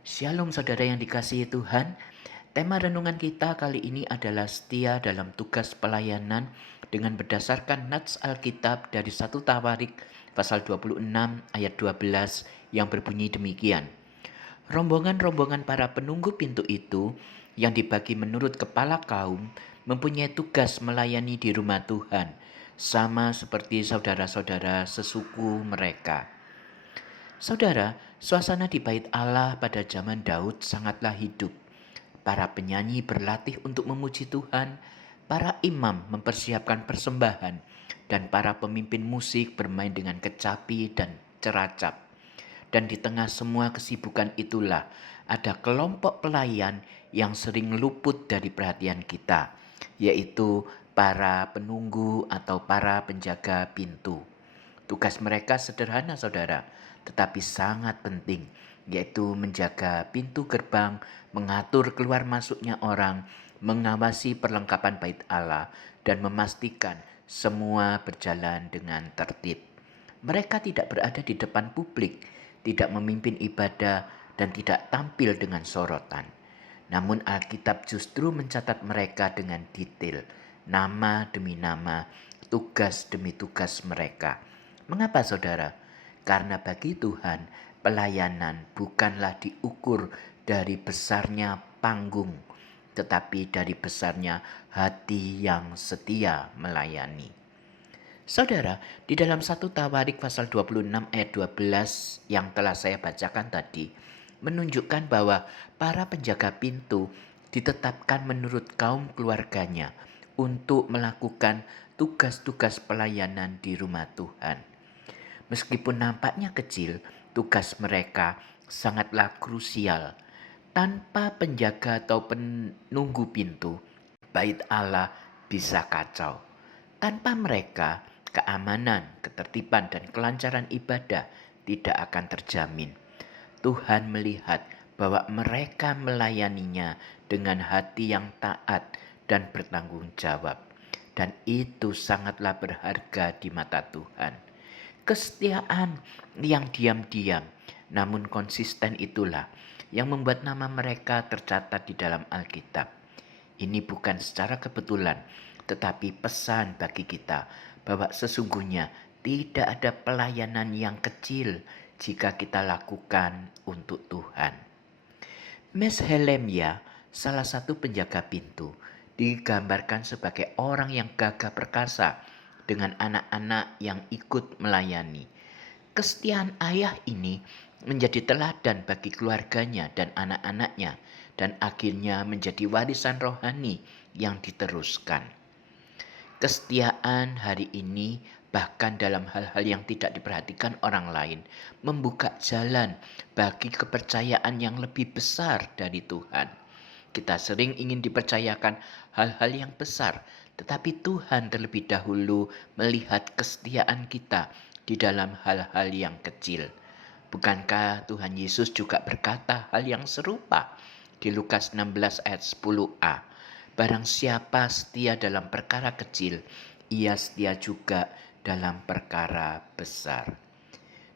Shalom saudara yang dikasihi Tuhan. Tema renungan kita kali ini adalah setia dalam tugas pelayanan dengan berdasarkan nats Alkitab dari 1 Tawarik pasal 26 ayat 12 yang berbunyi demikian. Rombongan-rombongan para penunggu pintu itu yang dibagi menurut kepala kaum mempunyai tugas melayani di rumah Tuhan, sama seperti saudara-saudara sesuku mereka. Saudara, suasana di Bait Allah pada zaman Daud sangatlah hidup. Para penyanyi berlatih untuk memuji Tuhan, para imam mempersiapkan persembahan, dan para pemimpin musik bermain dengan kecapi dan ceracap. Dan di tengah semua kesibukan itulah ada kelompok pelayan yang sering luput dari perhatian kita, yaitu para penunggu atau para penjaga pintu. Tugas mereka sederhana saudara, tetapi sangat penting, yaitu menjaga pintu gerbang, mengatur keluar masuknya orang, mengawasi perlengkapan bait Allah, dan memastikan semua berjalan dengan tertib. Mereka tidak berada di depan publik, tidak memimpin ibadah, dan tidak tampil dengan sorotan. Namun Alkitab justru mencatat mereka dengan detail, nama demi nama, tugas demi tugas mereka. Mengapa saudara? Karena bagi Tuhan, pelayanan bukanlah diukur dari besarnya panggung, tetapi dari besarnya hati yang setia melayani. Saudara, di dalam 1 Tawarik pasal 26 ayat 12 yang telah saya bacakan tadi, menunjukkan bahwa para penjaga pintu ditetapkan menurut kaum keluarganya untuk melakukan tugas-tugas pelayanan di rumah Tuhan. Meskipun nampaknya kecil, tugas mereka sangatlah krusial. Tanpa penjaga atau penunggu pintu, bait Allah bisa kacau. Tanpa mereka, keamanan, ketertiban, dan kelancaran ibadah tidak akan terjamin. Tuhan melihat bahwa mereka melayaninya dengan hati yang taat dan bertanggung jawab. Dan itu sangatlah berharga di mata Tuhan. Kesetiaan yang diam-diam namun konsisten itulah yang membuat nama mereka tercatat di dalam Alkitab. Ini bukan secara kebetulan, tetapi pesan bagi kita bahwa sesungguhnya tidak ada pelayanan yang kecil jika kita lakukan untuk Tuhan. Mes Helemya, salah satu penjaga pintu, digambarkan sebagai orang yang gagah perkasa dengan anak-anak yang ikut melayani. Kesetiaan ayah ini menjadi teladan bagi keluarganya dan anak-anaknya, dan akhirnya menjadi warisan rohani yang diteruskan. Kesetiaan hari ini bahkan dalam hal-hal yang tidak diperhatikan orang lain membuka jalan bagi kepercayaan yang lebih besar dari Tuhan. Kita sering ingin dipercayakan hal-hal yang besar, tetapi Tuhan terlebih dahulu melihat kesetiaan kita di dalam hal-hal yang kecil. Bukankah Tuhan Yesus juga berkata hal yang serupa di Lukas 16 ayat 10a? Barang siapa setia dalam perkara kecil, ia setia juga dalam perkara besar.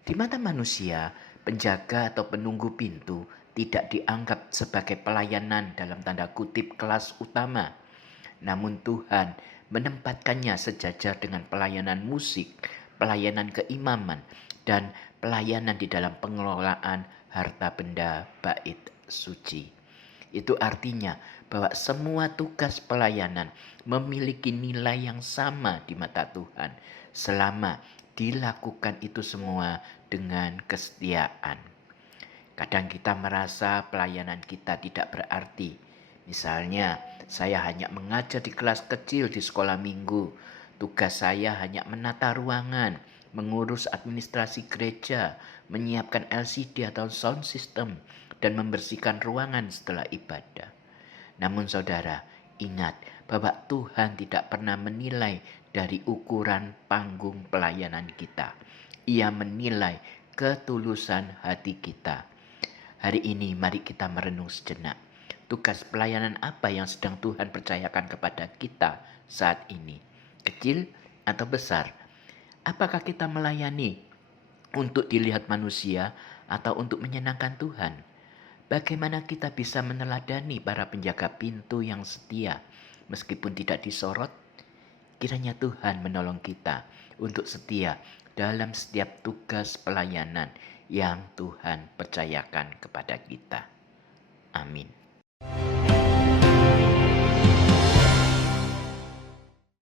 Di mata manusia, penjaga atau penunggu pintu tidak dianggap sebagai pelayanan dalam tanda kutip kelas utama. Namun Tuhan menempatkannya sejajar dengan pelayanan musik, pelayanan keimaman, dan pelayanan di dalam pengelolaan harta benda bait suci. Itu artinya bahwa semua tugas pelayanan memiliki nilai yang sama di mata Tuhan selama dilakukan itu semua dengan kesetiaan. Kadang kita merasa pelayanan kita tidak berarti. Misalnya, saya hanya mengajar di kelas kecil di sekolah minggu. Tugas saya hanya menata ruangan, mengurus administrasi gereja, menyiapkan LCD atau sound system, dan membersihkan ruangan setelah ibadah. Namun saudara, ingat bahwa Tuhan tidak pernah menilai dari ukuran panggung pelayanan kita. Ia menilai ketulusan hati kita. Hari ini mari kita merenung sejenak. Tugas pelayanan apa yang sedang Tuhan percayakan kepada kita saat ini? Kecil atau besar? Apakah kita melayani untuk dilihat manusia atau untuk menyenangkan Tuhan? Bagaimana kita bisa meneladani para penjaga pintu yang setia meskipun tidak disorot? Kiranya Tuhan menolong kita untuk setia dalam setiap tugas pelayanan yang Tuhan percayakan kepada kita. Amin.